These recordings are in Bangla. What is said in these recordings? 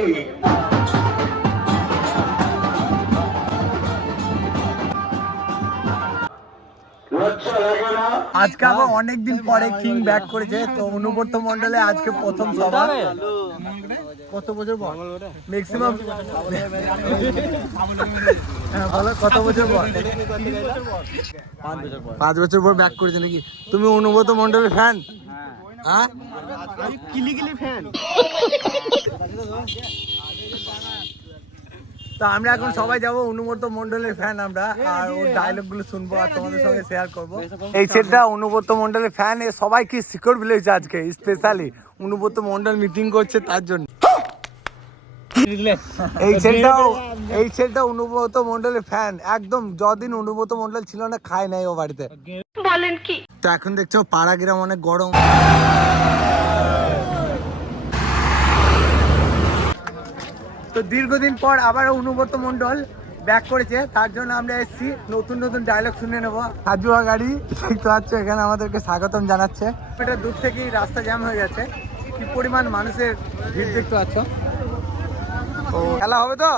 করছি। আজকে আবার অনেকদিন পরে কিং ব্যাক করেছে, তো অনুব্রত মন্ডলে আজকে প্রথম সভা। কত বছর পর? ম্যাক্সিমাম বলো কত বছর পর? 5 বছর পর ব্যাক করেছে নাকি? তুমি অনুব্রত মন্ডলের ফ্যান? হ্যাঁ, কিলি ফ্যান। তো আমরা এখন সবাই যাবো, অনুব্রত মন্ডলের ফ্যান আমরা, আর ওর ডায়লগ গুলো শুনবো আর তোমাদের সঙ্গে শেয়ার করবো। এই সেটটা অনুব্রত মন্ডলের ফ্যান, এ সবাই কি সিকিউর বলেছে আজকে স্পেশালি অনুব্রত মন্ডল মিটিং করছে তার জন্য। এই সেটটা অনুব্রত মন্ডলের ফ্যান একদম। যতদিন অনুব্রত মন্ডল ছিল না খায় নাই ও বাড়িতে। বলেন কি? তো এখন দেখছো পাড়া গ্রাম অনেক গরম। তো দীর্ঘদিন পর আবার অনুব্রত মন্ডল ব্যাক করেছে, তার জন্য আমরা এসেছি নতুন নতুন ডায়লগ শুনে নেবো। হাজুয়া গাড়ি দেখতে পাচ্ছ এখানে আমাদেরকে স্বাগতম জানাচ্ছে। এটা দূর থেকেই রাস্তা জ্যাম হয়ে গেছে, কি পরিমাণ মানুষের ভিড় দেখতে পাচ্ছ। ও খেলা হবে তো?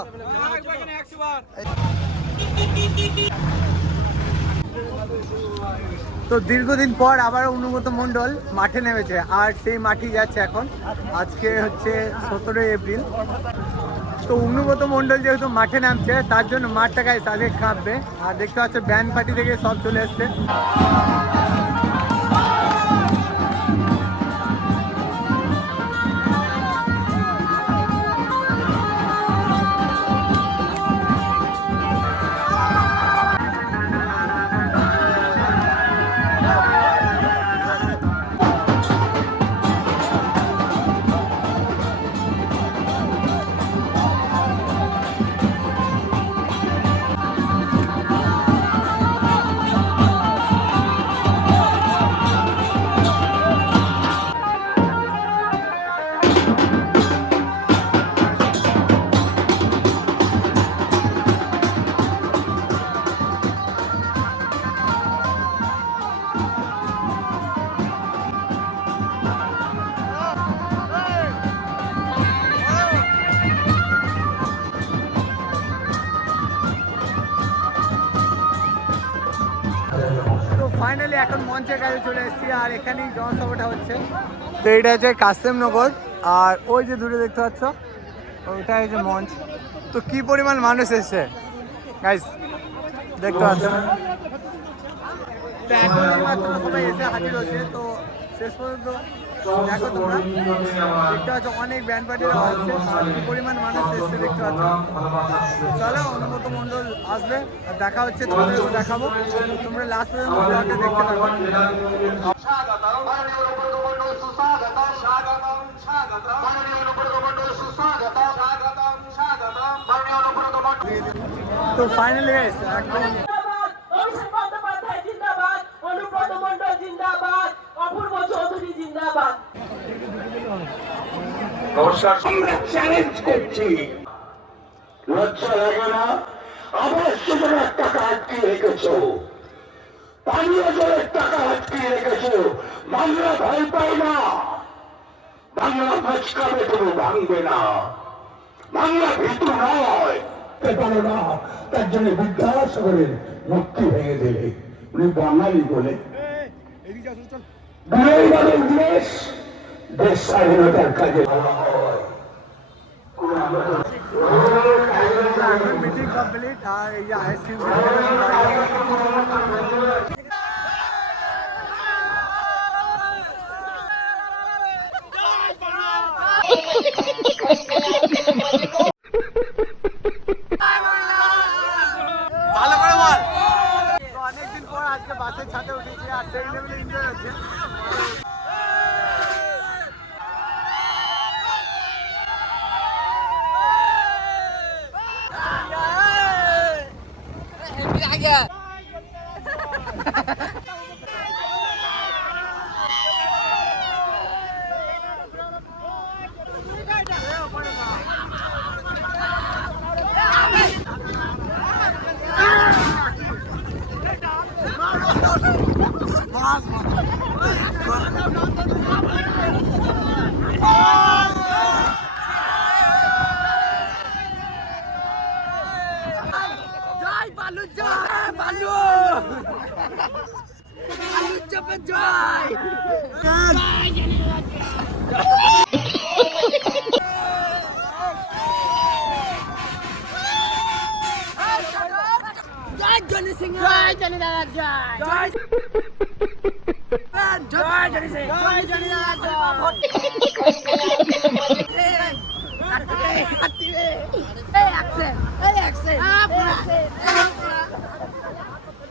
তো দীর্ঘদিন পর আবার অনুব্রত মন্ডল মাঠে নেমেছে, আর সেই মাঠেই যাচ্ছে এখন। আজকে হচ্ছে 17 এপ্রিল। তো অনুব্রত মন্ডল যেহেতু মাঠে নামছে, তার জন্য মাঠটা গায়ে আগে কাঁপবে। আর দেখতে পাচ্ছ ব্যান্ড পার্টি থেকে সব চলে এসছে। ফাইনালি এখন মঞ্চের কাছে চলে এসেছি, আর এখানেই জনসভাটা হচ্ছে। তো এটা হচ্ছে কাসেমনগর, আর ওই যে দূরে দেখতে পাচ্ছ ওইটা হচ্ছে মঞ্চ। তো কি পরিমাণ মানুষ এসছে গাইস দেখতে পাচ্ছ। তো এখন মাত্র সবাই এসে হাজির হচ্ছে। তো শেষ পর্যন্ত দেখো তোমরা দেখতে পাচ্ছ অনেক ব্যান্ড পার্টিরা আসছে, আর কি পরিমাণ মানুষ এসছে দেখতে পাচ্ছ। চলো অনুব্রত মন্ডল আসবে, আর দেখা হচ্ছে, তোমাদেরও দেখাবো। তোমরা লাস্ট পর্যন্ত ব্লগটা দেখতে পাবে। তো ফাইনালি একদম আমরা চ্যালেঞ্জ করছি, লজ্জা লাগে না? আবাস যোজনার টাকা আটকিয়ে রেখেছো, পানীয় জলের টাকা আটকিয়ে রেখেছো। বাংলা ভয় পায় না, বাংলা মাঝখানে কোনো ভাঙবে না, বাংলা ভীতু নয়। পারো না, তার জন্য বিদ্যাসাগরের মুক্তি ভেঙে দিলে। উনি বাঙালি বলে দেশ দেশ স্বাধীনতার কাজে বলা হয়। মিটিং কমপ্লিট, আর এই যে আইসক্রিম ভালো করে বল। অনেকদিন পর আজকে বাসের ছাদে উঠেছি, আর সেই লেভেলে এনজয় হচ্ছে।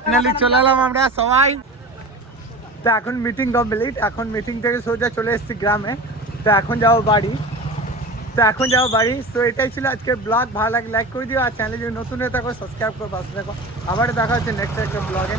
ফাইনালি চলে এলাম আমরা সবাই। তো এখন মিটিং কমপ্লিট, এখন মিটিং থেকে সোজা চলে এসেছি গ্রামে। তো এখন যাবো বাড়ি। সো এটাই ছিল আজকের ব্লগ। ভালো লাগে লাইক করে দিও, আর চ্যানেলে যদি নতুন হয়ে থাকো সাবস্ক্রাইব করে পাশে থাকো। আবার দেখা হচ্ছে নেক্সট একটা ব্লগে।